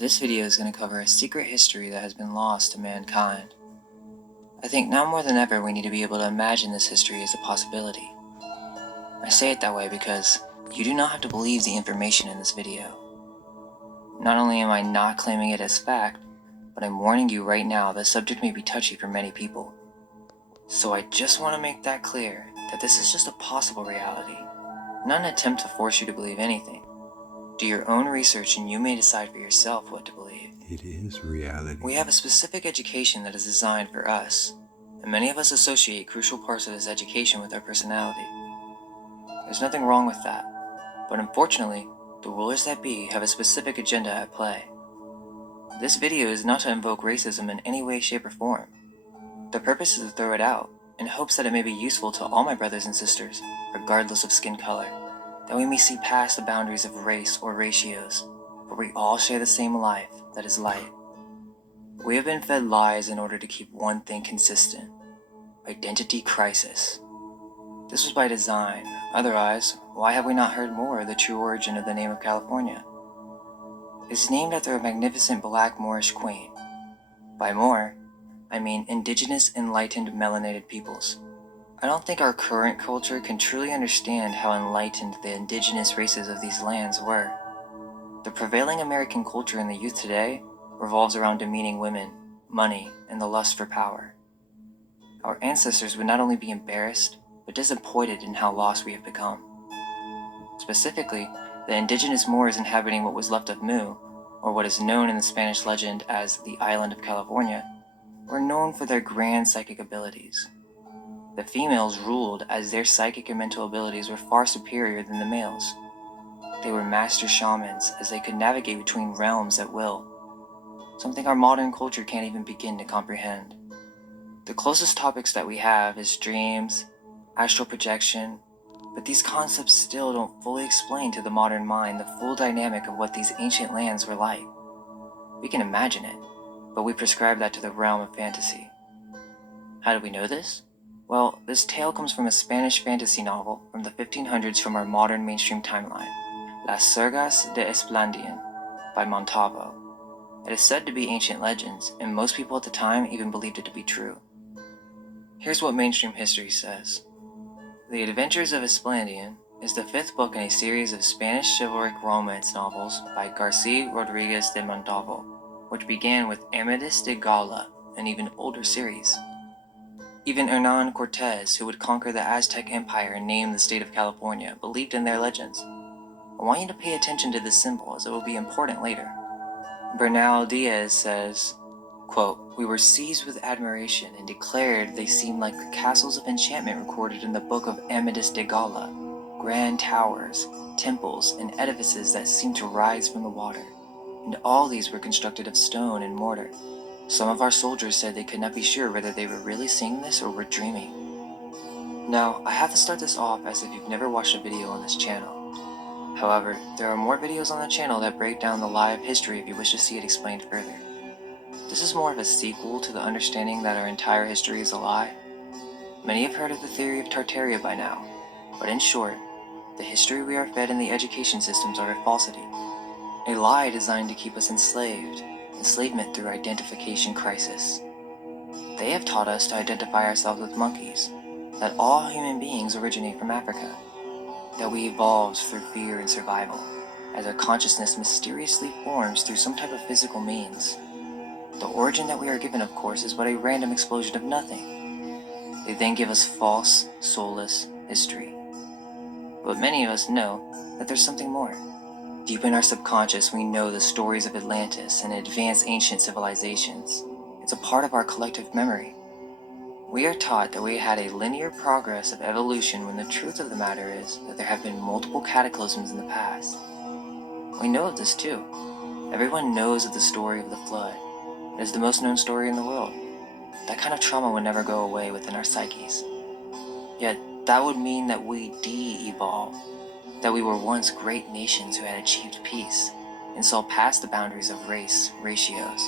This video is going to cover a secret history that has been lost to mankind. I think now more than ever we need to be able to imagine this history as a possibility. I say it that way because you do not have to believe the information in this video. Not only am I not claiming it as fact, but I'm warning you right now the subject may be touchy for many people. So I just want to make that clear that this is just a possible reality, not an attempt to force you to believe anything. Do your own research and you may decide for yourself what to believe. It is reality. We have a specific education that is designed for us, and many of us associate crucial parts of this education with our personality. There's nothing wrong with that, but unfortunately, the rulers that be have a specific agenda at play. This video is not to invoke racism in any way, shape, or form. The purpose is to throw it out, in hopes that it may be useful to all my brothers and sisters, regardless of skin color, that we may see past the boundaries of race or ratios, for we all share the same life, that is light. We have been fed lies in order to keep one thing consistent: identity crisis. This was by design, otherwise, why have we not heard more of the true origin of the name of California? It's named after a magnificent black Moorish queen. By Moor, I mean indigenous enlightened melanated peoples. I don't think our current culture can truly understand how enlightened the indigenous races of these lands were. The prevailing American culture in the youth today revolves around demeaning women, money, and the lust for power. Our ancestors would not only be embarrassed, but disappointed in how lost we have become. Specifically, the indigenous Moors inhabiting what was left of Mu, or what is known in the Spanish legend as the island of California, were known for their grand psychic abilities. The females ruled as their psychic and mental abilities were far superior than the males. They were master shamans as they could navigate between realms at will, something our modern culture can't even begin to comprehend. The closest topics that we have is dreams, astral projection, but these concepts still don't fully explain to the modern mind the full dynamic of what these ancient lands were like. We can imagine it, but we prescribe that to the realm of fantasy. How do we know this? Well, this tale comes from a Spanish fantasy novel from the 1500s from our modern mainstream timeline, Las Sergas de Esplandian by Montalvo. It is said to be ancient legends, and most people at the time even believed it to be true. Here's what mainstream history says. The Adventures of Esplandian is the fifth book in a series of Spanish chivalric romance novels by Garcia Rodriguez de Montalvo, which began with Amadis de Gaula, an even older series. Even Hernán Cortés, who would conquer the Aztec Empire and name the state of California, believed in their legends. I want you to pay attention to this symbol as it will be important later. Bernal Diaz says, quote, "We were seized with admiration and declared they seemed like the castles of enchantment recorded in the book of Amadis de Gaula, grand towers, temples, and edifices that seemed to rise from the water, and all these were constructed of stone and mortar. Some of our soldiers said they could not be sure whether they were really seeing this or were dreaming." Now, I have to start this off as if you've never watched a video on this channel. However, there are more videos on the channel that break down the live history if you wish to see it explained further. This is more of a sequel to the understanding that our entire history is a lie. Many have heard of the theory of Tartaria by now, but in short, the history we are fed in the education systems are a falsity. A lie designed to keep us enslaved. Enslavement through identification crisis. They have taught us to identify ourselves with monkeys, that all human beings originate from Africa, that we evolved through fear and survival, as our consciousness mysteriously forms through some type of physical means. The origin that we are given, of course, is but a random explosion of nothing. They then give us false, soulless history. But many of us know that there's something more. Deep in our subconscious, we know the stories of Atlantis and advanced ancient civilizations. It's a part of our collective memory. We are taught that we had a linear progress of evolution when the truth of the matter is that there have been multiple cataclysms in the past. We know of this too. Everyone knows of the story of the flood. It is the most known story in the world. That kind of trauma would never go away within our psyches. Yet, that would mean that we de-evolve. That we were once great nations who had achieved peace and saw past the boundaries of race, ratios.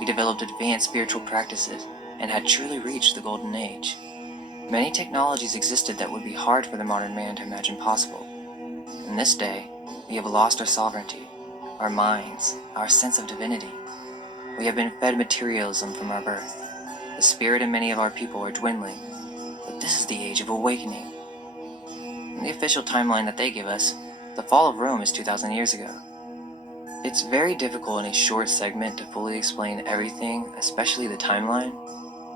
We developed advanced spiritual practices and had truly reached the golden age. Many technologies existed that would be hard for the modern man to imagine possible. In this day, we have lost our sovereignty. our minds, our sense of divinity. We have been fed materialism from our birth. The spirit in many of our people are dwindling, but this is the age of awakening. In the official timeline that they give us, the fall of Rome is 2,000 years ago. It's very difficult in a short segment to fully explain everything, especially the timeline,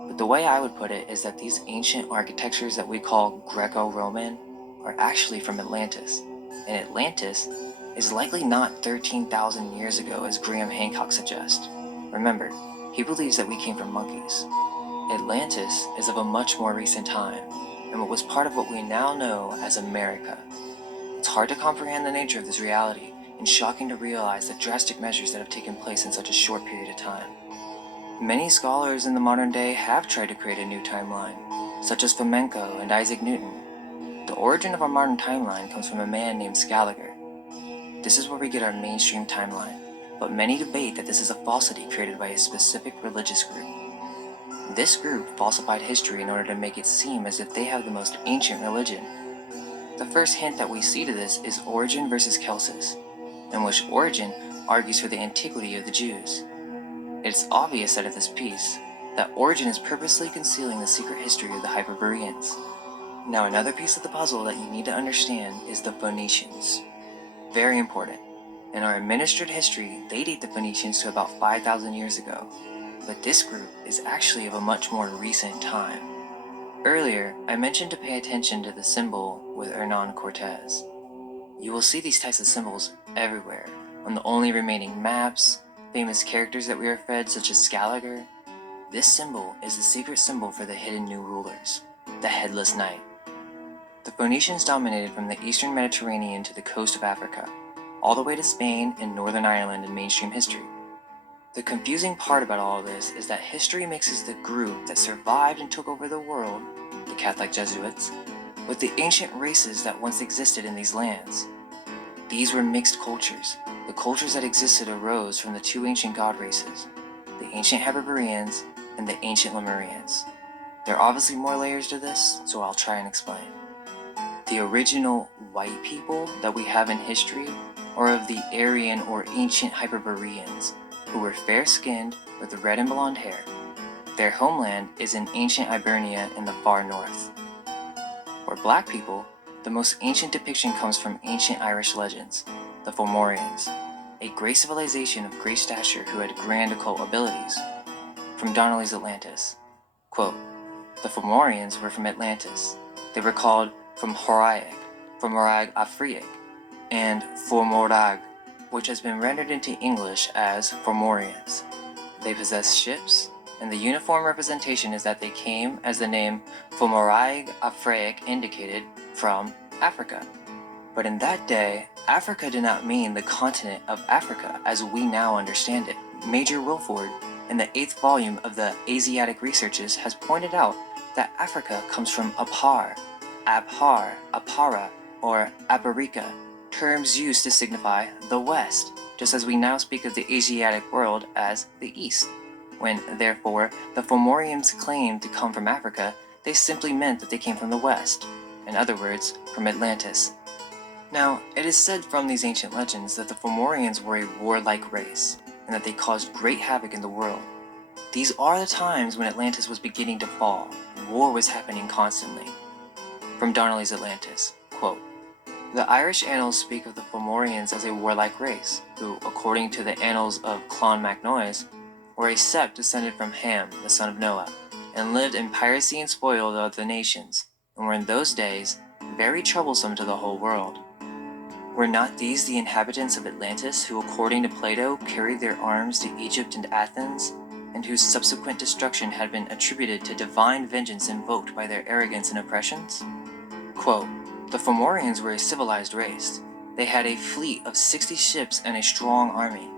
but the way I would put it is that these ancient architectures that we call Greco-Roman are actually from Atlantis, and Atlantis is likely not 13,000 years ago as Graham Hancock suggests. Remember, he believes that we came from monkeys. Atlantis is of a much more recent time, and what was part of what we now know as America. It's hard to comprehend the nature of this reality, and shocking to realize the drastic measures that have taken place in such a short period of time. Many scholars in the modern day have tried to create a new timeline, such as Fomenko and Isaac Newton. The origin of our modern timeline comes from a man named Scaliger. This is where we get our mainstream timeline, but many debate that this is a falsity created by a specific religious group. This group falsified history in order to make it seem as if they have the most ancient religion. The first hint that we see to this is Origen versus Celsus, in which Origen argues for the antiquity of the Jews. It's obvious out of this piece that Origen is purposely concealing the secret history of the Hyperboreans. Now another piece of the puzzle that you need to understand is the Phoenicians. Very important. In our administered history, they date the Phoenicians to about 5,000 years ago, but this group is actually of a much more recent time. Earlier, I mentioned to pay attention to the symbol with Hernan Cortez. You will see these types of symbols everywhere, on the only remaining maps, famous characters that we are fed such as Scaliger. This symbol is the secret symbol for the hidden new rulers, the Headless Knight. The Phoenicians dominated from the eastern Mediterranean to the coast of Africa, all the way to Spain and Northern Ireland in mainstream history. The confusing part about all of this is that history mixes the group that survived and took over the world, the Catholic Jesuits, with the ancient races that once existed in these lands. These were mixed cultures. The cultures that existed arose from the two ancient god races, the ancient Hyperboreans and the ancient Lemurians. There are obviously more layers to this, so I'll try and explain. The original white people that we have in history are of the Aryan or ancient Hyperboreans, who were fair-skinned with red and blonde hair. Their homeland is in ancient Ibernia in the far north. For black people, the most ancient depiction comes from ancient Irish legends, the Formorians, a great civilization of great stature who had grand occult abilities. From Donnelly's Atlantis, quote, "The Formorians were from Atlantis. They were called Formoriag, Formorag Afriic, and Formorag, which has been rendered into English as Formorians. They possess ships, and the uniform representation is that they came, as the name Formorag Afriic indicated, from Africa. But in that day, Africa did not mean the continent of Africa as we now understand it. Major Wilford, in the 8th volume of the Asiatic Researches, has pointed out that Africa comes from Apar, Abhar, Apara, or Aparika, terms used to signify the West, just as we now speak of the Asiatic world as the East. When, therefore, the Formorians claimed to come from Africa, they simply meant that they came from the West, in other words, from Atlantis. Now, it is said from these ancient legends that the Formorians were a warlike race, and that they caused great havoc in the world. These are the times when Atlantis was beginning to fall. War was happening constantly. From Donnelly's Atlantis, quote, "The Irish annals speak of the Formorians as a warlike race, who, according to the annals of Clonmacnoise, were a sept descended from Ham, the son of Noah, and lived in piracy and spoiled of the nations, and were in those days very troublesome to the whole world. Were not these the inhabitants of Atlantis who, according to Plato, carried their arms to Egypt and Athens, and whose subsequent destruction had been attributed to divine vengeance invoked by their arrogance and oppressions?" Quote, "The Formorians were a civilized race. They had a fleet of 60 ships and a strong army.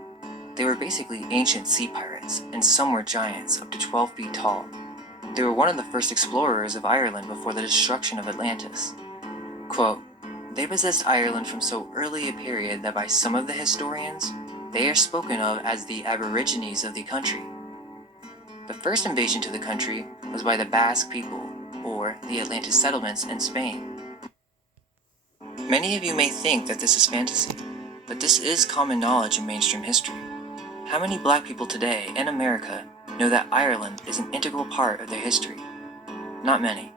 They were basically ancient sea pirates, and some were giants, up to 12 feet tall. They were one of the first explorers of Ireland before the destruction of Atlantis." Quote, "They possessed Ireland from so early a period that by some of the historians, they are spoken of as the aborigines of the country. The first invasion to the country was by the Basque people, or the Atlantis settlements in Spain. Many of you may think that this is fantasy, but this is common knowledge in mainstream history. How many black people today in America know that Ireland is an integral part of their history? Not many.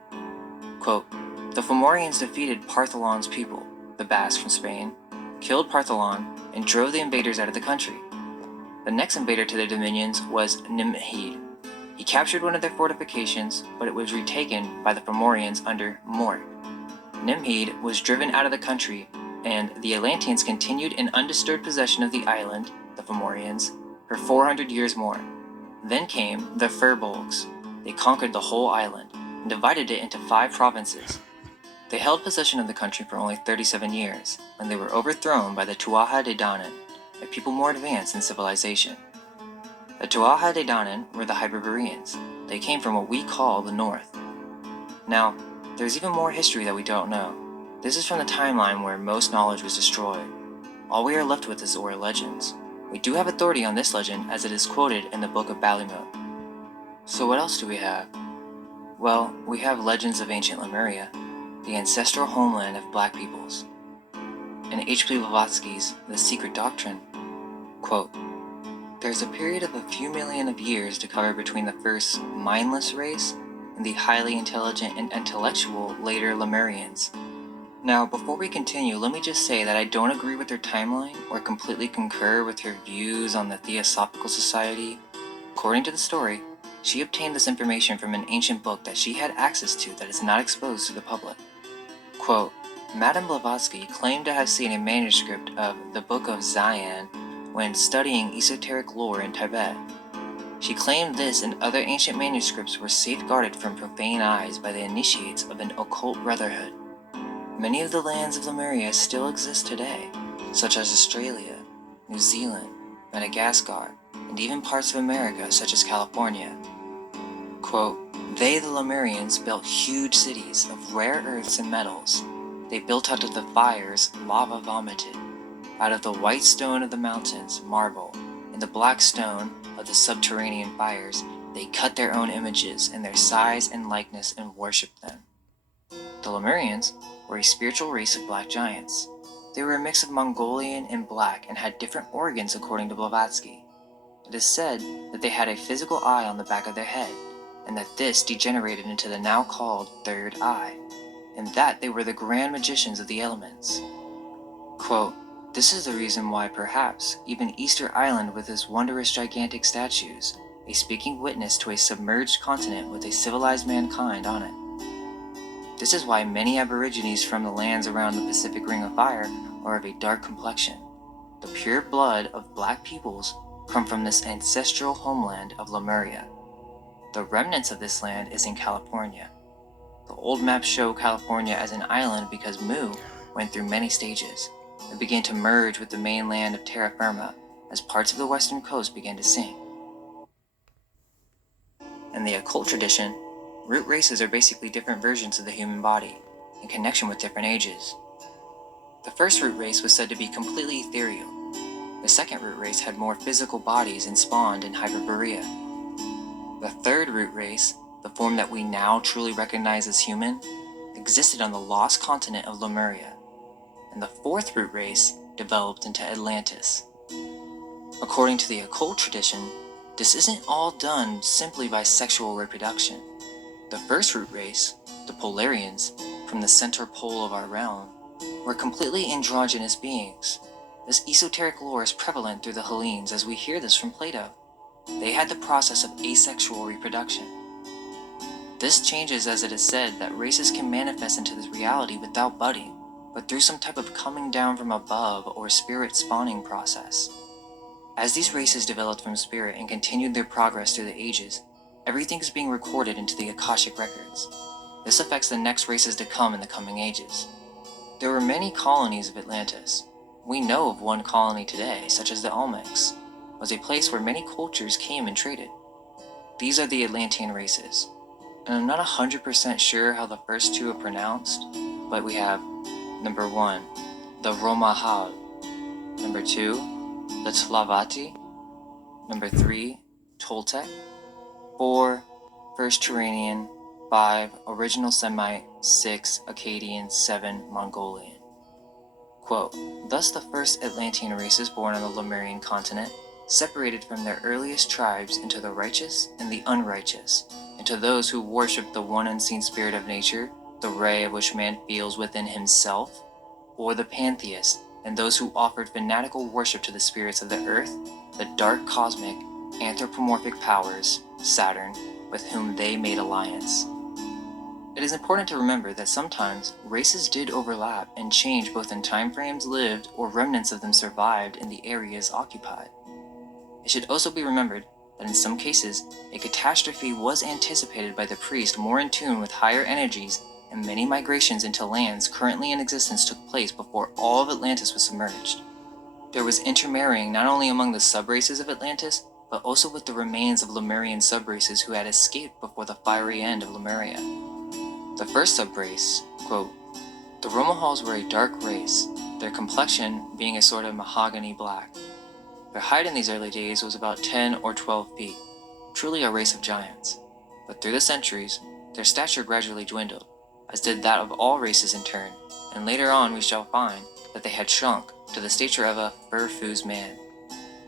Quote, the Formorians defeated Partholon's people, the Basques from Spain, killed Partholon, and drove the invaders out of the country. The next invader to their dominions was Nimhid. He captured one of their fortifications, but it was retaken by the Formorians under Muurs. Nimhid was driven out of the country, and the Atlanteans continued in undisturbed possession of the island, the Formorians, for 400 years more. Then came the Firbolgs. They conquered the whole island and divided it into 5 provinces. They held possession of the country for only 37 years, when they were overthrown by the Tuatha De Danann, a people more advanced in civilization. The Tuatha De Danann were the Hyperboreans. They came from what we call the North. Now, there's even more history that we don't know. This is from the timeline where most knowledge was destroyed. All we are left with is oral legends. We do have authority on this legend as it is quoted in the Book of Ballymote. So what else do we have? Well, we have legends of ancient Lemuria, the ancestral homeland of black peoples. In H.P. Blavatsky's The Secret Doctrine, quote, there's a period of a few million of years to cover between the first mindless race and the highly intelligent and intellectual later Lemurians. Now, before we continue, let me just say that I don't agree with her timeline or completely concur with her views on the Theosophical Society. According to the story, she obtained this information from an ancient book that she had access to that is not exposed to the public. Quote, Madame Blavatsky claimed to have seen a manuscript of the Book of Zion when studying esoteric lore in Tibet. She claimed this and other ancient manuscripts were safeguarded from profane eyes by the initiates of an occult brotherhood. Many of the lands of Lemuria still exist today, such as Australia, New Zealand, Madagascar, and even parts of America such as California. Quote, they, the Lemurians, built huge cities of rare earths and metals. They built out of the fires lava vomited, out of the white stone of the mountains marble, and the black stone of the subterranean fires they cut their own images in their size and likeness and worshipped them. The Lemurians were a spiritual race of black giants. They were a mix of Mongolian and black and had different organs according to Blavatsky. It is said that they had a physical eye on the back of their head, and that this degenerated into the now called third eye, and that they were the grand magicians of the elements. Quote, this is the reason why perhaps even Easter Island with its wondrous gigantic statues, a speaking witness to a submerged continent with a civilized mankind on it. This is why many aborigines from the lands around the Pacific Ring of Fire are of a dark complexion. The pure blood of black peoples come from this ancestral homeland of Lemuria. The remnants of this land is in California. The old maps show California as an island because Mu went through many stages. It began to merge with the mainland of terra firma as parts of the western coast began to sink. In the occult tradition, root races are basically different versions of the human body, in connection with different ages. The first root race was said to be completely ethereal. The second root race had more physical bodies and spawned in Hyperborea. The third root race, the form that we now truly recognize as human, existed on the lost continent of Lemuria. And the fourth root race developed into Atlantis. According to the occult tradition, this isn't all done simply by sexual reproduction. The first root race, the Polarians, from the center pole of our realm, were completely androgynous beings. This esoteric lore is prevalent through the Hellenes as we hear this from Plato. They had the process of asexual reproduction. This changes as it is said that races can manifest into this reality without budding, but through some type of coming down from above or spirit spawning process. As these races developed from spirit and continued their progress through the ages, everything is being recorded into the Akashic records. This affects the next races to come in the coming ages. There were many colonies of Atlantis. We know of one colony today, such as the Olmecs, was a place where many cultures came and traded. These are the Atlantean races, and I'm not 100% sure how the first two are pronounced, but we have number 1, the Romahal, number 2, the Tlavati, number 3, Toltec, 4, First Turanian, 5, Original Semite, 6, Akkadian, 7, Mongolian. Quote, "Thus the first Atlantean races born on the Lemurian continent separated from their earliest tribes into the righteous and the unrighteous, into those who worshipped the one unseen spirit of nature, the ray of which man feels within himself, or the pantheists, and those who offered fanatical worship to the spirits of the earth, the dark cosmic, anthropomorphic powers, Saturn, with whom they made alliance." It is important to remember that sometimes races did overlap and change both in time frames lived or remnants of them survived in the areas occupied. It should also be remembered that in some cases, a catastrophe was anticipated by the priest more in tune with higher energies, and many migrations into lands currently in existence took place before all of Atlantis was submerged. There was intermarrying not only among the subraces of Atlantis, but also with the remains of Lemurian subraces who had escaped before the fiery end of Lemuria. The first subrace, quote, "The Romahals were a dark race, their complexion being a sort of mahogany black. Their height in these early days was about 10 or 12 feet, truly a race of giants. But through the centuries, their stature gradually dwindled, as did that of all races in turn, and later on we shall find that they had shrunk to the stature of a fur-fused man.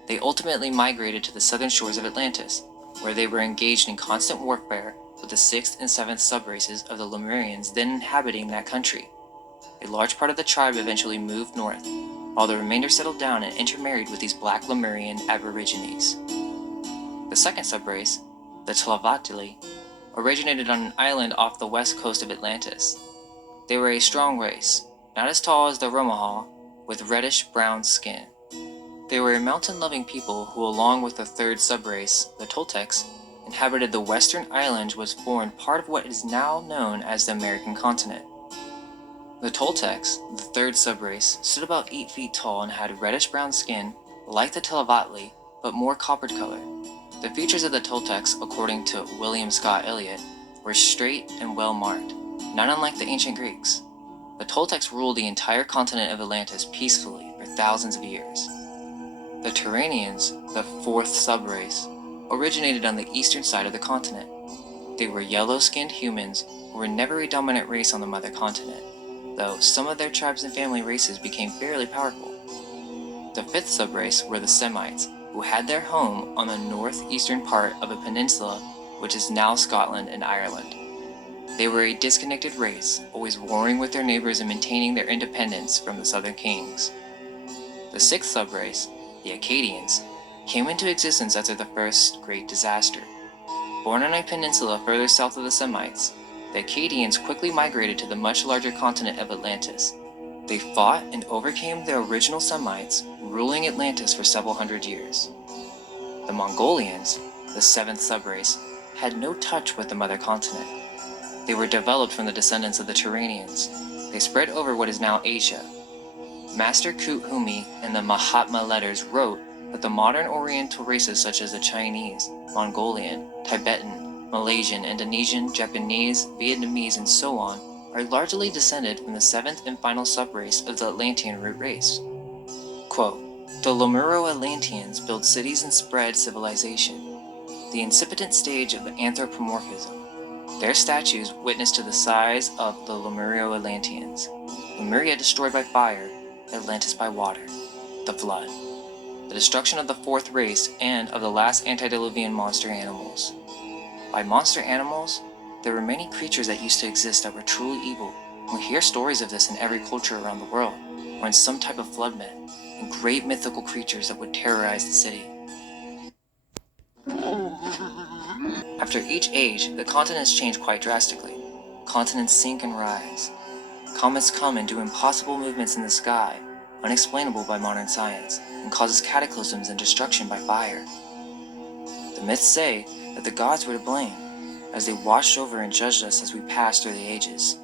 They ultimately migrated to the southern shores of Atlantis, where they were engaged in constant warfare with the 6th and 7th subraces of the Lemurians then inhabiting that country. A large part of the tribe eventually moved north, while the remainder settled down and intermarried with these black Lemurian aborigines. The second subrace, the Tlavatli, originated on an island off the west coast of Atlantis. They were a strong race, not as tall as the Romahal, with reddish-brown skin. They were a mountain-loving people who, along with the third subrace, the Toltecs, inhabited the western island which formed part of what is now known as the American continent. The Toltecs, the third subrace, stood about 8 feet tall and had reddish-brown skin, like the Tlavatli, but more coppered color. The features of the Toltecs, according to William Scott Elliott, were straight and well-marked, not unlike the ancient Greeks. The Toltecs ruled the entire continent of Atlantis peacefully for thousands of years. The Turanians, the fourth subrace, originated on the eastern side of the continent. They were yellow-skinned humans who were never a dominant race on the mother continent, though some of their tribes and family races became fairly powerful. The fifth subrace were the Semites, who had their home on the northeastern part of a peninsula which is now Scotland and Ireland. They were a disconnected race, always warring with their neighbors and maintaining their independence from the southern kings. The sixth subrace, the Acadians, came into existence after the first great disaster. Born on a peninsula further south of the Semites, the Acadians quickly migrated to the much larger continent of Atlantis. They fought and overcame the original Semites, ruling Atlantis for several hundred years. The Mongolians, the seventh subrace, had no touch with the mother continent. They were developed from the descendants of the Turanians. They spread over what is now Asia. Master Kut Humi in the Mahatma letters wrote that the modern Oriental races such as the Chinese, Mongolian, Tibetan, Malaysian, Indonesian, Japanese, Vietnamese, and so on are largely descended from the seventh and final subrace of the Atlantean root race. Quote, "The Lemuro-Atlanteans built cities and spread civilization, the incipient stage of anthropomorphism. Their statues witness to the size of the Lemuro-Atlanteans. Lemuria destroyed by fire, Atlantis by water, the flood. The destruction of the fourth race and of the last antediluvian monster animals. By monster animals, there were many creatures that used to exist that were truly evil. We hear stories of this in every culture around the world, or in some type of flood myth, and great mythical creatures that would terrorize the city. After each age, the continents change quite drastically. Continents sink and rise. Comets come and do impossible movements in the sky, unexplainable by modern science, and causes cataclysms and destruction by fire. The myths say that the gods were to blame, as they watched over and judged us as we passed through the ages.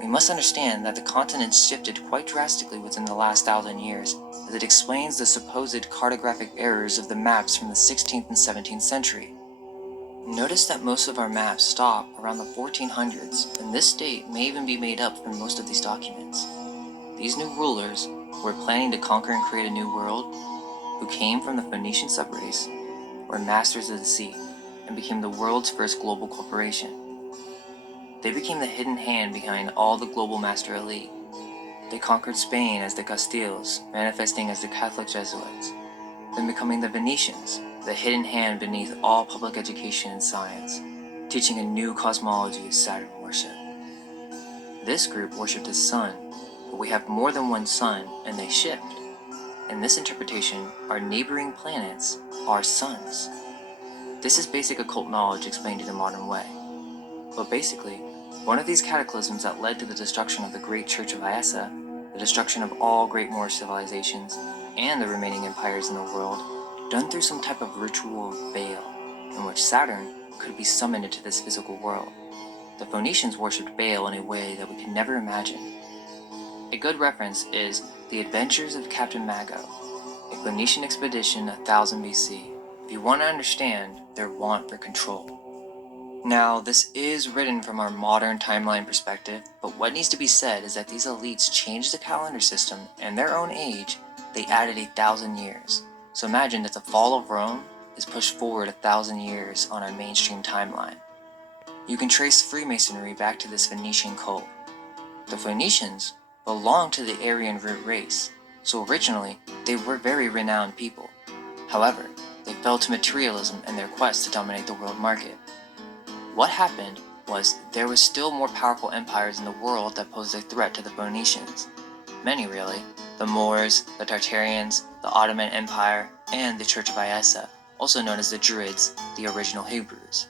We must understand that the continents shifted quite drastically within the last 1,000 years, as it explains the supposed cartographic errors of the maps from the 16th and 17th century. Notice that most of our maps stop around the 1400s, and this date may even be made up from most of these documents. These new rulers, who were planning to conquer and create a new world, who came from the Phoenician subrace, were masters of the sea, and became the world's first global corporation. They became the hidden hand behind all the global master elite. They conquered Spain as the Castiles, manifesting as the Catholic Jesuits, then becoming the Venetians, the hidden hand beneath all public education and science, teaching a new cosmology of Saturn worship. This group worshipped the sun, but we have more than one sun, and they shift. In this interpretation, our neighboring planets are suns. This is basic occult knowledge explained in a modern way. But basically, one of these cataclysms that led to the destruction of the great Church of Iessa, the destruction of all great Moorish civilizations, and the remaining empires in the world, done through some type of ritual of Baal, in which Saturn could be summoned into this physical world. The Phoenicians worshipped Baal in a way that we can never imagine. A good reference is The Adventures of Captain Mago, a Phoenician expedition 1000 BC, if you want to understand their want for control. Now, this is written from our modern timeline perspective, but what needs to be said is that these elites changed the calendar system and their own age. They added 1,000 years. So imagine that the fall of Rome is pushed forward 1,000 years on our mainstream timeline. You can trace Freemasonry back to this Phoenician cult. The Phoenicians belonged to the Aryan root race, so originally they were very renowned people. However, they fell to materialism in their quest to dominate the world market. What happened was there were still more powerful empires in the world that posed a threat to the Phoenicians. Many really. The Moors, the Tartarians, the Ottoman Empire, and the Church of Iessa, also known as the Druids, the original Hebrews.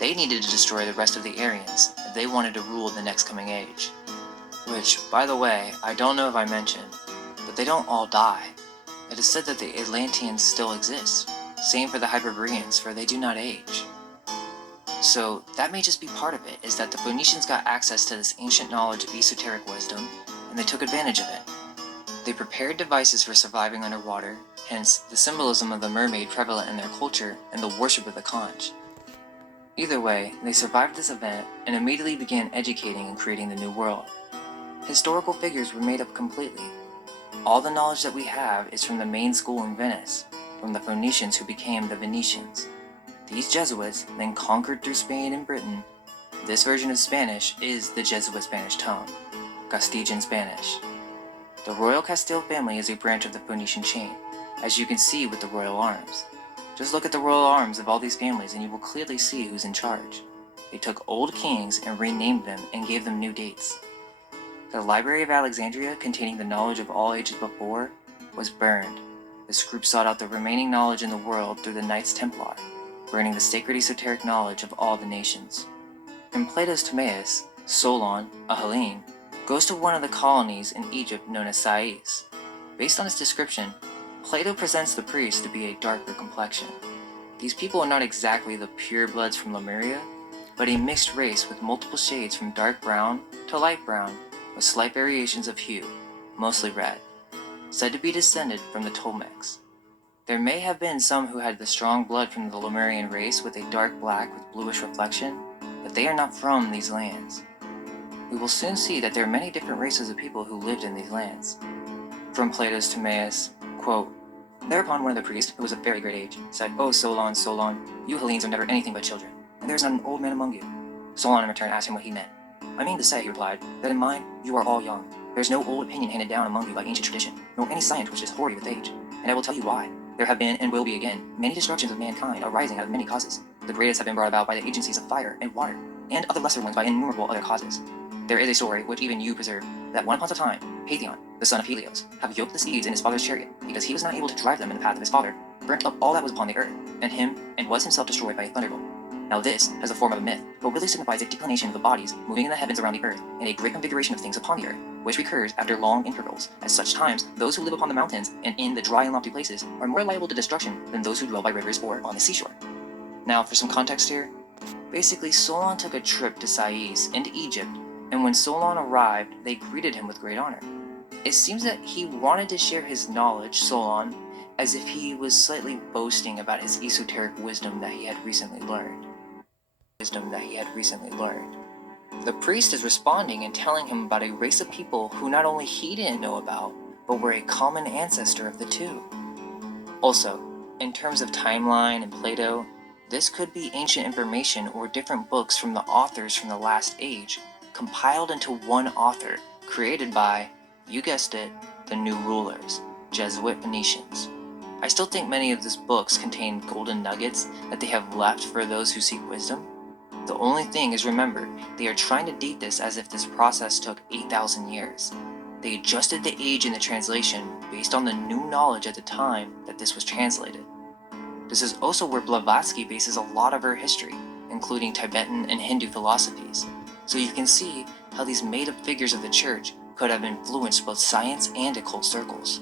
They needed to destroy the rest of the Aryans if they wanted to rule the next coming age. Which, by the way, I don't know if I mentioned, but they don't all die. It is said that the Atlanteans still exist. Same for the Hyperboreans, for they do not age. So that may just be part of it, is that the Phoenicians got access to this ancient knowledge of esoteric wisdom, and they took advantage of it. They prepared devices for surviving underwater, hence the symbolism of the mermaid prevalent in their culture and the worship of the conch. Either way, they survived this event and immediately began educating and creating the New World. Historical figures were made up completely. All the knowledge that we have is from the main school in Venice, from the Phoenicians who became the Venetians. These Jesuits then conquered through Spain and Britain. This version of Spanish is the Jesuit Spanish tongue, Castilian Spanish. The royal Castile family is a branch of the Phoenician chain, as you can see with the royal arms. Just look at the royal arms of all these families and you will clearly see who's in charge. They took old kings and renamed them and gave them new dates. The Library of Alexandria, containing the knowledge of all ages before, was burned. This group sought out the remaining knowledge in the world through the Knights Templar, burning the sacred esoteric knowledge of all the nations. In Plato's Timaeus, Solon, a Hellene, goes to one of the colonies in Egypt known as Sais. Based on its description, Plato presents the priest to be a darker complexion. These people are not exactly the purebloods from Lemuria, but a mixed race with multiple shades from dark brown to light brown, with slight variations of hue, mostly red, said to be descended from the Tolmecs. There may have been some who had the strong blood from the Lemurian race with a dark black with bluish reflection, but they are not from these lands. We will soon see that there are many different races of people who lived in these lands. From Plato's Timaeus, quote, "Thereupon one of the priests, who was of very great age, said, 'O Solon, Solon, you Hellenes are never anything but children, and there is not an old man among you.' Solon in return asked him what he meant. 'I mean to say,' he replied, 'that in mine you are all young. There is no old opinion handed down among you by ancient tradition, nor any science which is hoary with age. And I will tell you why. There have been, and will be again, many destructions of mankind arising out of many causes. The greatest have been brought about by the agencies of fire and water, and of the lesser ones by innumerable other causes. There is a story, which even you preserve, that one upon a time, Patheon, the son of Helios, have yoked the steeds in his father's chariot, because he was not able to drive them in the path of his father, burnt up all that was upon the earth, and was himself destroyed by a thunderbolt. Now this has the form of a myth, but really signifies a declination of the bodies moving in the heavens around the earth, and a great configuration of things upon the earth, which recurs after long intervals. At such times, those who live upon the mountains and in the dry and lofty places are more liable to destruction than those who dwell by rivers or on the seashore.'" Now for some context here, basically Solon took a trip to Sais into Egypt, and when Solon arrived, they greeted him with great honor. It seems that he wanted to share his knowledge, Solon, as if he was slightly boasting about his esoteric wisdom that he had recently learned. The priest is responding and telling him about a race of people who not only he didn't know about, but were a common ancestor of the two. Also, in terms of timeline and Plato, this could be ancient information or different books from the authors from the last age, compiled into one author, created by You guessed it, the new rulers, Jesuit Phoenicians. I still think many of these books contain golden nuggets that they have left for those who seek wisdom. The only thing is, remember, they are trying to date this as if this process took 8,000 years. They adjusted the age in the translation based on the new knowledge at the time that this was translated. This is also where Blavatsky bases a lot of her history, including Tibetan and Hindu philosophies. So you can see how these made-up figures of the church could have influenced both science and occult circles.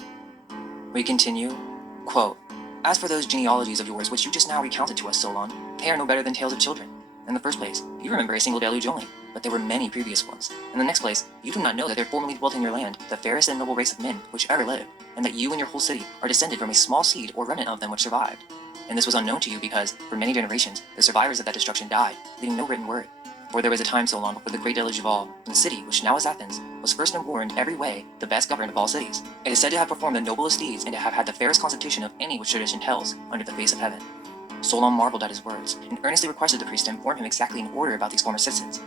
We continue, quote, "As for those genealogies of yours which you just now recounted to us, Solon, they are no better than tales of children. In the first place, you remember a single deluge only, but there were many previous ones. In the next place, you do not know that there formerly dwelt in your land the fairest and noble race of men which ever lived, and that you and your whole city are descended from a small seed or remnant of them which survived. And this was unknown to you because, for many generations, the survivors of that destruction died, leaving no written word. For there was a time so long before the great deluge of all, when the city, which now is Athens, was first and more in every way the best governed of all cities. It is said to have performed the noblest deeds and to have had the fairest constitution of any which tradition tells under the face of heaven." Solon marveled at his words, and earnestly requested the priest to inform him exactly in order about these former citizens.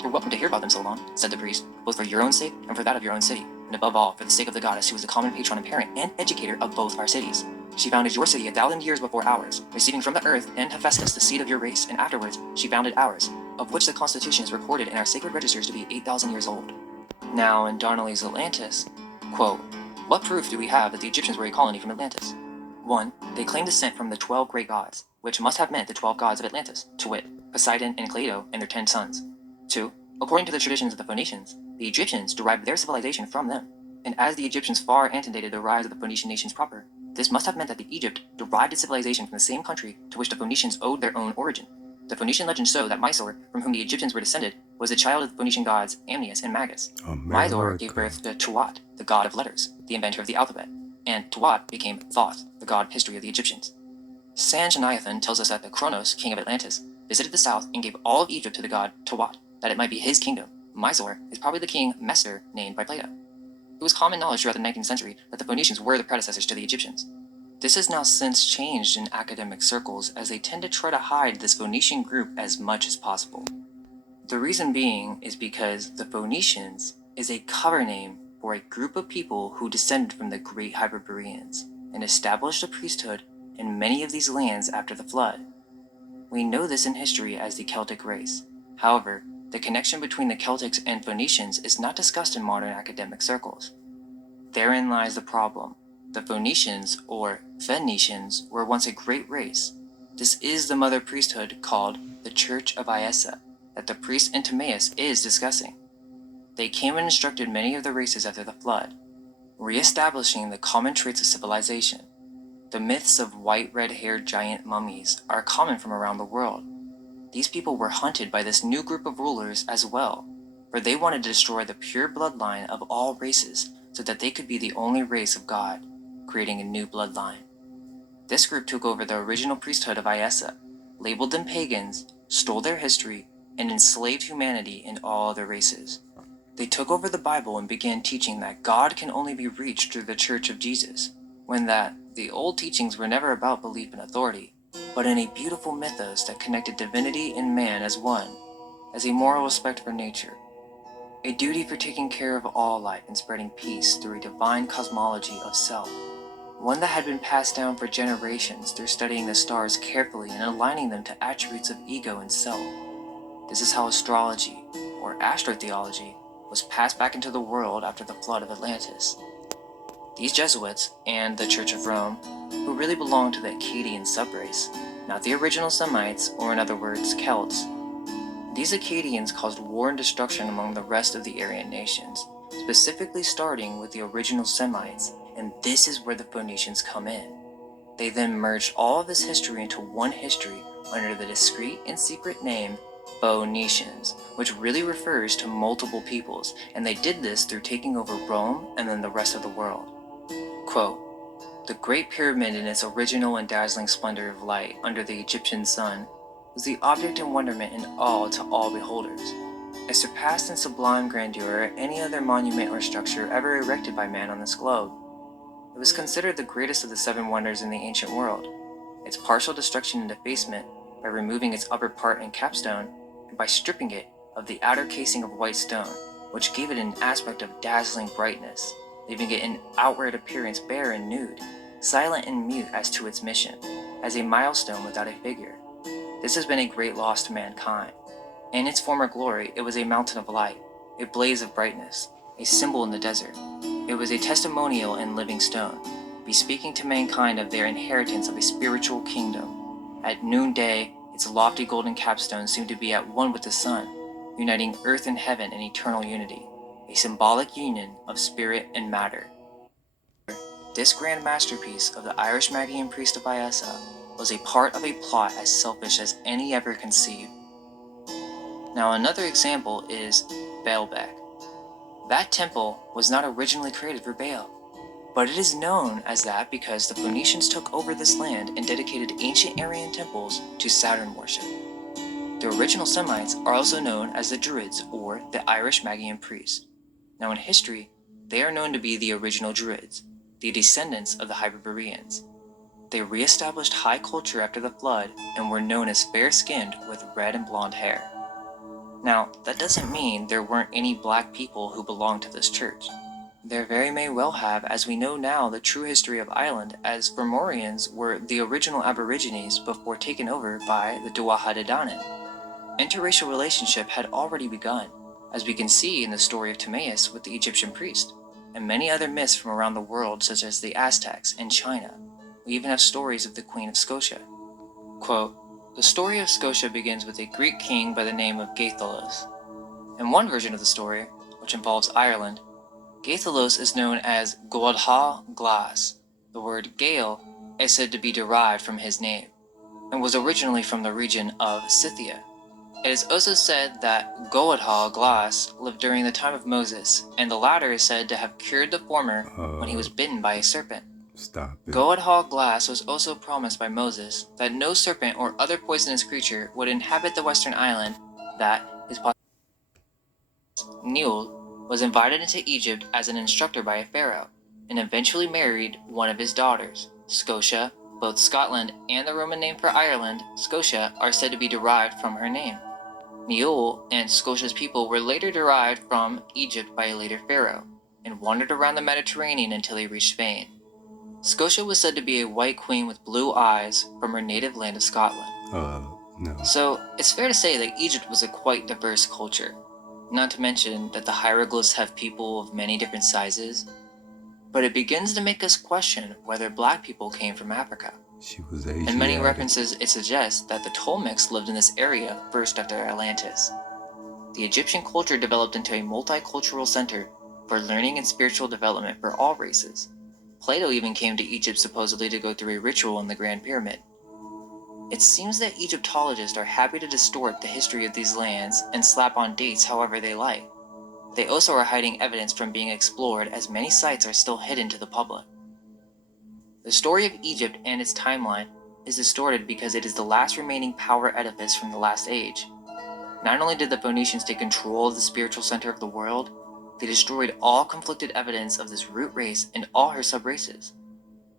"You're welcome to hear about them, Solon," said the priest, "both for your own sake and for that of your own city, and above all, for the sake of the goddess who is the common patron and parent and educator of both our cities. She founded your city 1,000 years before ours, receiving from the earth and Hephaestus the seed of your race, and afterwards she founded ours, of which the constitution is recorded in our sacred registers to be 8,000 years old." Now, in Donnelly's Atlantis, quote, "What proof do we have that the Egyptians were a colony from Atlantis? 1. They claim descent from the 12 great gods, which must have meant the 12 gods of Atlantis, to wit, Poseidon and Cleito and their 10 sons. 2. According to the traditions of the Phoenicians, the Egyptians derived their civilization from them, and as the Egyptians far antedated the rise of the Phoenician nations proper, this must have meant that the Egypt derived its civilization from the same country to which the Phoenicians owed their own origin. The Phoenician legends show that Mysore, from whom the Egyptians were descended, was the child of the Phoenician gods Amnias and Magus. Mysore gave birth to Tuat, the god of letters, the inventor of the alphabet, and Tuat became Thoth, the god of history of the Egyptians. Sanchoniathon tells us that the Kronos, king of Atlantis, visited the south and gave all of Egypt to the god Tuat, that it might be his kingdom. Mysore is probably the king Mestor named by Plato. It was common knowledge throughout the 19th century that the Phoenicians were the predecessors to the Egyptians. This has now since changed in academic circles, as they tend to try to hide this Phoenician group as much as possible. The reason being is because the Phoenicians is a cover name for a group of people who descended from the great Hyperboreans and established a priesthood in many of these lands after the flood. We know this in history as the Celtic race. However, the connection between the Celtics and Phoenicians is not discussed in modern academic circles. Therein lies the problem. The Phoenicians, or Phoenicians, were once a great race. This is the mother priesthood called the Church of Iessa that the priest Antimaeus is discussing. They came and instructed many of the races after the flood, re-establishing the common traits of civilization. The myths of white red-haired giant mummies are common from around the world. These people were hunted by this new group of rulers as well, for they wanted to destroy the pure bloodline of all races so that they could be the only race of God, creating a new bloodline. This group took over the original priesthood of Iessa, labeled them pagans, stole their history, and enslaved humanity and all other races. They took over the Bible and began teaching that God can only be reached through the Church of Jesus, when that the old teachings were never about belief in authority, but in a beautiful mythos that connected divinity and man as one, as a moral respect for nature, a duty for taking care of all life and spreading peace through a divine cosmology of self, one that had been passed down for generations through studying the stars carefully and aligning them to attributes of ego and self. This is how astrology, or astrotheology, was passed back into the world after the flood of Atlantis. These Jesuits, and the Church of Rome, who really belonged to the Akkadian subrace, not the original Semites, or in other words, Celts. These Akkadians caused war and destruction among the rest of the Aryan nations, specifically starting with the original Semites, and this is where the Phoenicians come in. They then merged all of this history into one history under the discreet and secret name Phoenicians, which really refers to multiple peoples, and they did this through taking over Rome and then the rest of the world. Quote, "The Great Pyramid in its original and dazzling splendor of light under the Egyptian sun was the object and wonderment and awe to all beholders. It surpassed in sublime grandeur any other monument or structure ever erected by man on this globe. It was considered the greatest of the 7 wonders in the ancient world. Its partial destruction and defacement, by removing its upper part and capstone, and by stripping it of the outer casing of white stone, which gave it an aspect of dazzling brightness, leaving it in outward appearance bare and nude, silent and mute as to its mission, as a milestone without a figure. This has been a great loss to mankind. In its former glory, it was a mountain of light, a blaze of brightness, a symbol in the desert. It was a testimonial in living stone, bespeaking to mankind of their inheritance of a spiritual kingdom. At noonday, its lofty golden capstone seemed to be at one with the sun, uniting earth and heaven in eternal unity, a symbolic union of spirit and matter. This grand masterpiece of the Irish Magian priest of Iessa was a part of a plot as selfish as any ever conceived. Now another example is Baalbek. That temple was not originally created for Baal, but it is known as that because the Phoenicians took over this land and dedicated ancient Aryan temples to Saturn worship. The original Semites are also known as the Druids or the Irish Magian priests. Now in history, they are known to be the original Druids, the descendants of the Hyperboreans. They re-established high culture after the flood and were known as fair-skinned with red and blonde hair. Now, that doesn't mean there weren't any black people who belonged to this church. There very may well have, as we know now the true history of Ireland, as Formorians were the original Aborigines before taken over by the Duwahadidanan. Interracial relationship had already begun, as we can see in the story of Timaeus with the Egyptian priest, and many other myths from around the world such as the Aztecs and China. We even have stories of the Queen of Scotia. Quote, "The story of Scotia begins with a Greek king by the name of Gaithalos. In one version of the story, which involves Ireland, Gaithalos is known as Goadha Glas. The word Gael is said to be derived from his name, and was originally from the region of Scythia. It is also said that Goadha Glas lived during the time of Moses, and the latter is said to have cured the former when he was bitten by a serpent. Stop it. Goadha Glas was also promised by Moses that no serpent or other poisonous creature would inhabit the western island, that his Niul was invited into Egypt as an instructor by a pharaoh, and eventually married one of his daughters, Scotia. Both Scotland and the Roman name for Ireland, Scotia, are said to be derived from her name. Niul and Scotia's people were later derived from Egypt by a later pharaoh, and wandered around the Mediterranean until they reached Spain. Scotia was said to be a white queen with blue eyes from her native land of Scotland. No. So it's fair to say that Egypt was a quite diverse culture, not to mention that the hieroglyphs have people of many different sizes, but it begins to make us question whether black people came from Africa. She was Asiatic. In many references, it suggests that the Tolmecs lived in this area first after Atlantis. The Egyptian culture developed into a multicultural center for learning and spiritual development for all races. Plato even came to Egypt supposedly to go through a ritual in the Grand Pyramid. It seems that Egyptologists are happy to distort the history of these lands and slap on dates however they like. They also are hiding evidence from being explored, as many sites are still hidden to the public. The story of Egypt and its timeline is distorted because it is the last remaining power edifice from the last age. Not only did the Phoenicians take control of the spiritual center of the world, they destroyed all conflicted evidence of this root race and all her sub-races.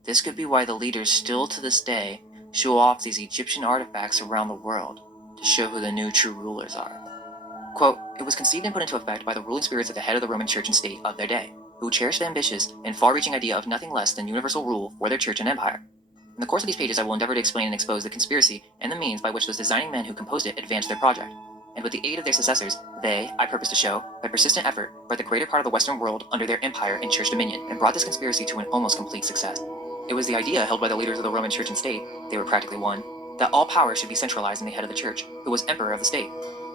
This could be why the leaders still to this day show off these Egyptian artifacts around the world to show who the new true rulers are. Quote, "It was conceived and put into effect by the ruling spirits at the head of the Roman Church and State of their day, who cherished the ambitious and far-reaching idea of nothing less than universal rule for their church and empire. In the course of these pages I will endeavor to explain and expose the conspiracy and the means by which those designing men who composed it advanced their project. And with the aid of their successors, they, I purpose to show, by persistent effort, brought the greater part of the Western world under their empire and church dominion, and brought this conspiracy to an almost complete success. It was the idea held by the leaders of the Roman Church and State, they were practically one, that all power should be centralized in the head of the Church, who was emperor of the state,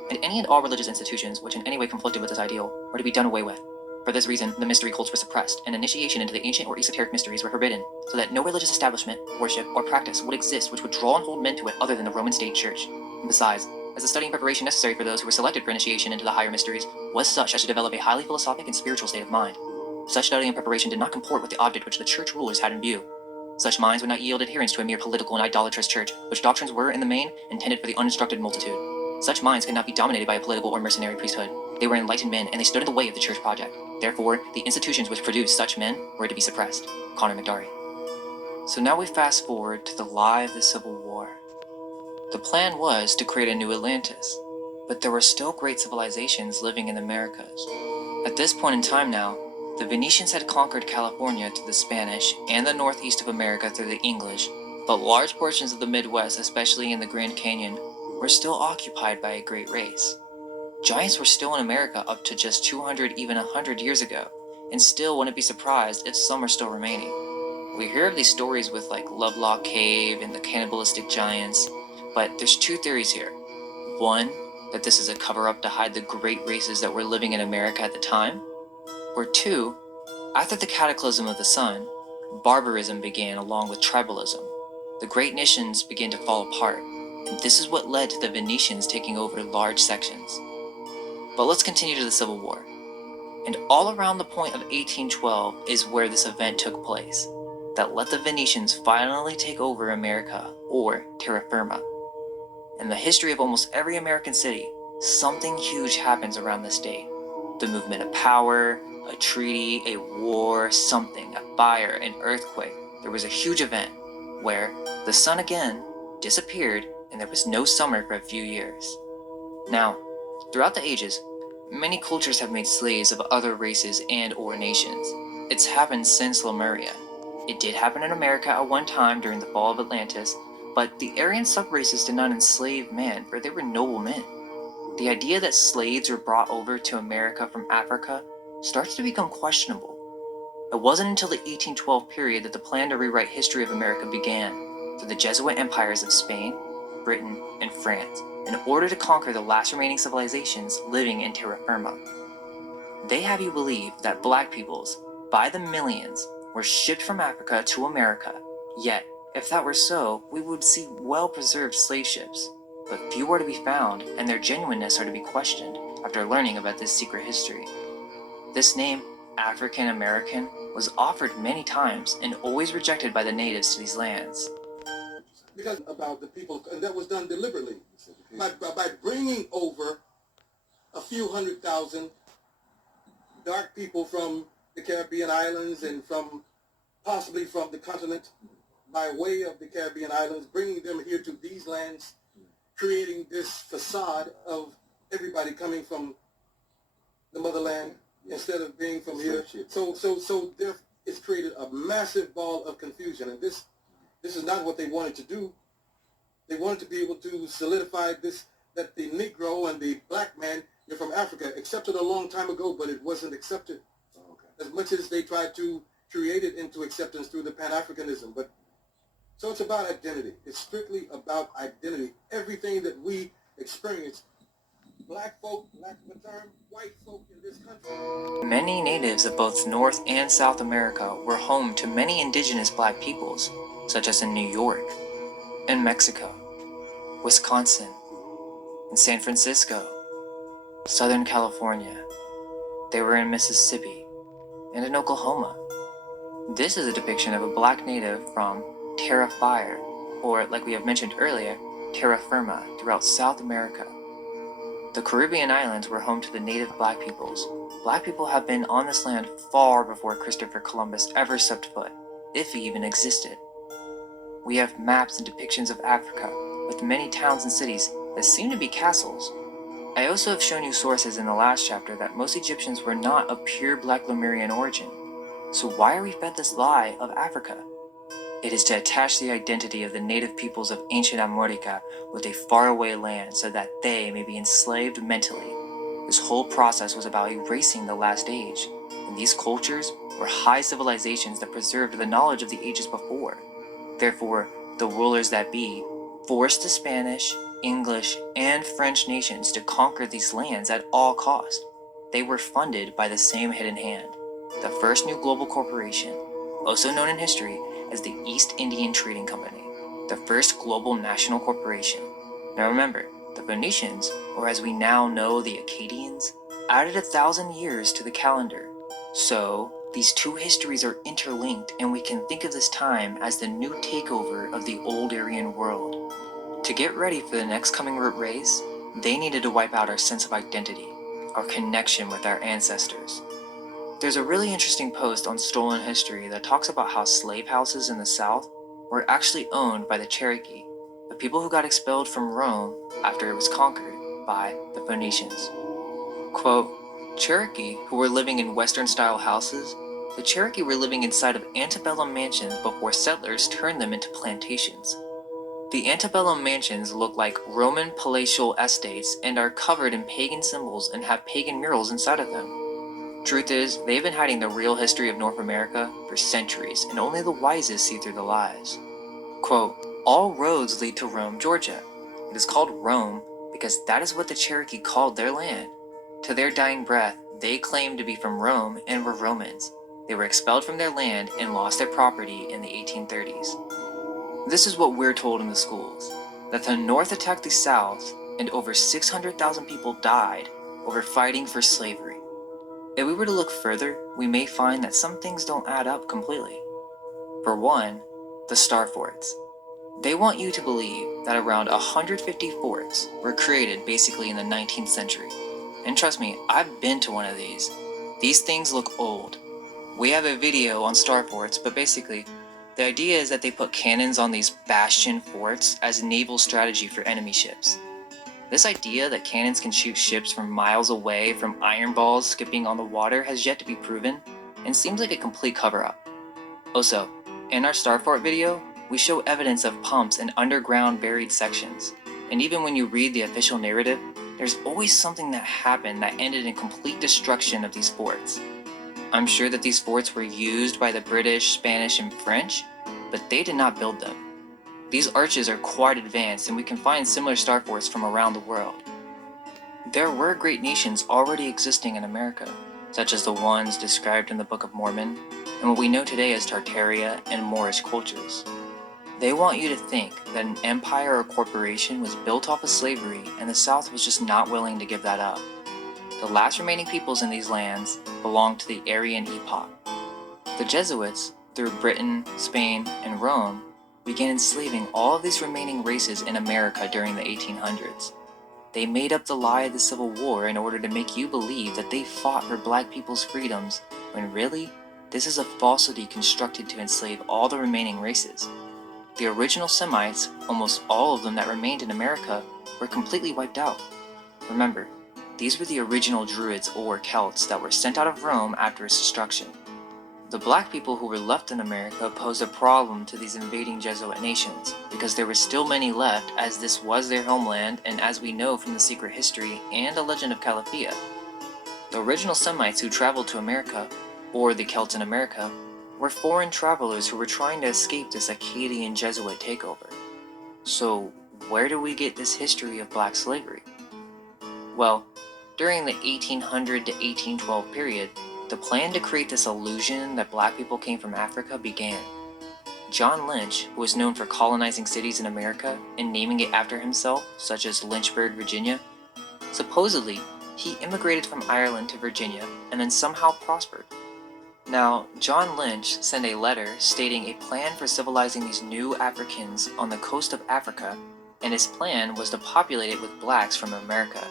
and any and all religious institutions which in any way conflicted with this ideal were to be done away with. For this reason, the mystery cults were suppressed, and initiation into the ancient or esoteric mysteries were forbidden, so that no religious establishment, worship, or practice would exist which would draw and hold men to it other than the Roman state church. And besides, as the study and preparation necessary for those who were selected for initiation into the higher mysteries was such as to develop a highly philosophic and spiritual state of mind, such study and preparation did not comport with the object which the church rulers had in view. Such minds would not yield adherence to a mere political and idolatrous church, which doctrines were, in the main, intended for the uninstructed multitude. Such minds could not be dominated by a political or mercenary priesthood. They were enlightened men, and they stood in the way of the church project. Therefore, the institutions which produced such men were to be suppressed. Connor McDarry. So now we fast forward to the lie of the Civil War. The plan was to create a new Atlantis, but there were still great civilizations living in the Americas. At this point in time now, The Venetians had conquered California through the Spanish and the northeast of America through the English, but large portions of the Midwest, especially in the Grand Canyon, were still occupied by a great race. Giants were still in America up to just 200, even 100 years ago, and still wouldn't be surprised if some are still remaining. We hear of these stories with like Lovelock Cave and the cannibalistic giants, but there's two theories here. One, that this is a cover-up to hide the great races that were living in America at the time, or two, after the cataclysm of the sun, barbarism began along with tribalism. The great nations began to fall apart, and this is what led to the Venetians taking over large sections. But let's continue to the Civil War. And all around the point of 1812 is where this event took place, that let the Venetians finally take over America, or terra firma. In the history of almost every American city, something huge happens around this date. The movement of power, a treaty, a war, something, a fire, an earthquake. There was a huge event where the sun again disappeared and there was no summer for a few years. Now, throughout the ages, many cultures have made slaves of other races and or nations. It's happened since Lemuria. It did happen in America at one time during the fall of Atlantis, but the Aryan subraces did not enslave man, for they were noble men. The idea that slaves were brought over to America from Africa starts to become questionable. It wasn't until the 1812 period that the plan to rewrite history of America began, through the Jesuit empires of Spain, Britain, and France, in order to conquer the last remaining civilizations living in terra firma. They have you believe that black peoples, by the millions, were shipped from Africa to America, yet, if that were so, we would see well-preserved slave ships, but few are to be found, and their genuineness are to be questioned after learning about this secret history. This name, African American, was offered many times and always rejected by the natives to these lands. Because about the people, and that was done deliberately by bringing over a few 100,000 dark people from the Caribbean islands and from possibly from the continent by way of the Caribbean islands, bringing them here to these lands, creating this facade of everybody coming from the motherland instead of being from here. So there it's created a massive ball of confusion, and this is not what they wanted to do. They wanted to be able to solidify this, that the Negro and the black man, you're from Africa, accepted a long time ago, but it wasn't accepted. As much as they tried to create it into acceptance through the Pan-Africanism. But so it's about identity. It's strictly about identity. Everything that we experience, black folk, lack of a term, white folk in this country. Many natives of both North and South America were home to many indigenous black peoples, such as in New York, in Mexico, Wisconsin, in San Francisco, Southern California. They were in Mississippi, and in Oklahoma. This is a depiction of a black native from terra fire, or like we have mentioned earlier, terra firma, throughout South America. The Caribbean islands were home to the native black peoples. Black people have been on this land far before Christopher Columbus ever stepped foot, if he even existed. We have maps and depictions of Africa, with many towns and cities that seem to be castles. I also have shown you sources in the last chapter that most Egyptians were not of pure black Lemurian origin. So why are we fed this lie of Africa? It is to attach the identity of the native peoples of ancient America with a faraway land so that they may be enslaved mentally. This whole process was about erasing the last age, and these cultures were high civilizations that preserved the knowledge of the ages before. Therefore, the rulers that be forced the Spanish, English, and French nations to conquer these lands at all cost. They were funded by the same hidden hand, the first new global corporation, also known in history as the East Indian Trading Company, the first global national corporation. Now remember, the Phoenicians, or as we now know the Akkadians, added 1,000 years to the calendar. So, these two histories are interlinked, and we can think of this time as the new takeover of the old Aryan world. To get ready for the next coming root race, they needed to wipe out our sense of identity, our connection with our ancestors. There's a really interesting post on Stolen History that talks about how slave houses in the South were actually owned by the Cherokee, the people who got expelled from Rome after it was conquered by the Phoenicians. Quote, Cherokee, who were living in Western-style houses, the Cherokee were living inside of antebellum mansions before settlers turned them into plantations. The antebellum mansions look like Roman palatial estates and are covered in pagan symbols and have pagan murals inside of them. Truth is, they've been hiding the real history of North America for centuries, and only the wisest see through the lies. Quote, "All roads lead to Rome, Georgia. It is called Rome because that is what the Cherokee called their land. To their dying breath, they claimed to be from Rome and were Romans. They were expelled from their land and lost their property in the 1830s. This is what we're told in the schools, that the North attacked the South and over 600,000 people died over fighting for slavery. If we were to look further, we may find that some things don't add up completely. For one, the star forts. They want you to believe that around 150 forts were created basically in the 19th century. And trust me, I've been to one of these. These things look old. We have a video on star forts, but basically, the idea is that they put cannons on these bastion forts as naval strategy for enemy ships. This idea that cannons can shoot ships from miles away from iron balls skipping on the water has yet to be proven, and seems like a complete cover-up. Also, in our star fort video, we show evidence of pumps and underground buried sections, and even when you read the official narrative, there's always something that happened that ended in complete destruction of these forts. I'm sure that these forts were used by the British, Spanish, and French, but they did not build them. These arches are quite advanced, and we can find similar star forts from around the world. There were great nations already existing in America, such as the ones described in the Book of Mormon, and what we know today as Tartaria and Moorish cultures. They want you to think that an empire or corporation was built off of slavery, and the South was just not willing to give that up. The last remaining peoples in these lands belonged to the Aryan epoch. The Jesuits, through Britain, Spain, and Rome, began enslaving all of these remaining races in America during the 1800s. They made up the lie of the Civil War in order to make you believe that they fought for black people's freedoms, when really, this is a falsity constructed to enslave all the remaining races. The original Semites, almost all of them that remained in America, were completely wiped out. Remember, these were the original Druids or Celts that were sent out of Rome after its destruction. The black people who were left in America posed a problem to these invading Jesuit nations, because there were still many left, as this was their homeland, and as we know from the secret history and the legend of Califa. The original Semites who traveled to America, or the Celts in America, were foreign travelers who were trying to escape this Akkadian Jesuit takeover. So, where do we get this history of black slavery? Well, during the 1800 to 1812 period, the plan to create this illusion that black people came from Africa began. John Lynch, who was known for colonizing cities in America and naming it after himself, such as Lynchburg, Virginia, supposedly, he immigrated from Ireland to Virginia and then somehow prospered. Now, John Lynch sent a letter stating a plan for civilizing these new Africans on the coast of Africa, and his plan was to populate it with blacks from America.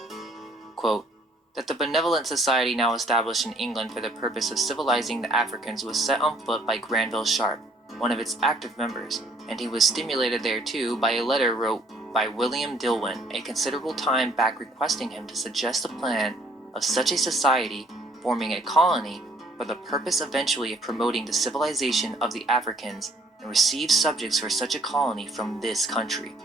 Quote, that the benevolent society now established in England for the purpose of civilizing the Africans was set on foot by Granville Sharp, one of its active members, and he was stimulated thereto by a letter wrote by William Dillwyn a considerable time back requesting him to suggest a plan of such a society forming a colony for the purpose eventually of promoting the civilization of the Africans and receive subjects for such a colony from this country.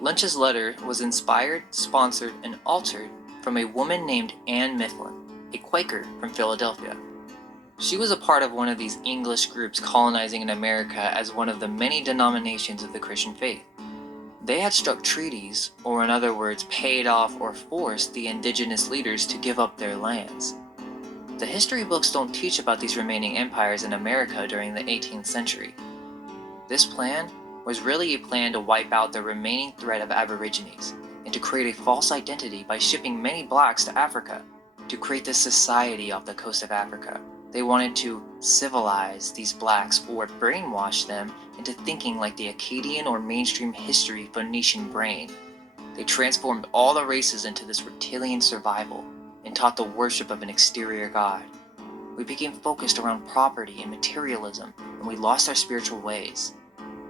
Lynch's letter was inspired, sponsored, and altered from a woman named Anne Mifflin, a Quaker from Philadelphia. She was a part of one of these English groups colonizing in America as one of the many denominations of the Christian faith. They had struck treaties, or in other words, paid off or forced the indigenous leaders to give up their lands. The history books don't teach about these remaining empires in America during the 18th century. This plan was really a plan to wipe out the remaining threat of Aborigines, and to create a false identity by shipping many blacks to Africa, to create this society off the coast of Africa. They wanted to civilize these blacks or brainwash them into thinking like the Akkadian or mainstream history Phoenician brain. They transformed all the races into this reptilian survival and taught the worship of an exterior god. We became focused around property and materialism, and we lost our spiritual ways.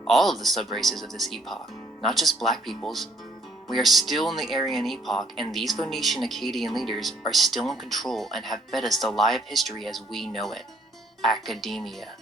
All of the subraces of this epoch, not just black peoples, We are still in the Aryan epoch, and these Phoenician Akkadian leaders are still in control and have fed us the lie of history as we know it. Academia.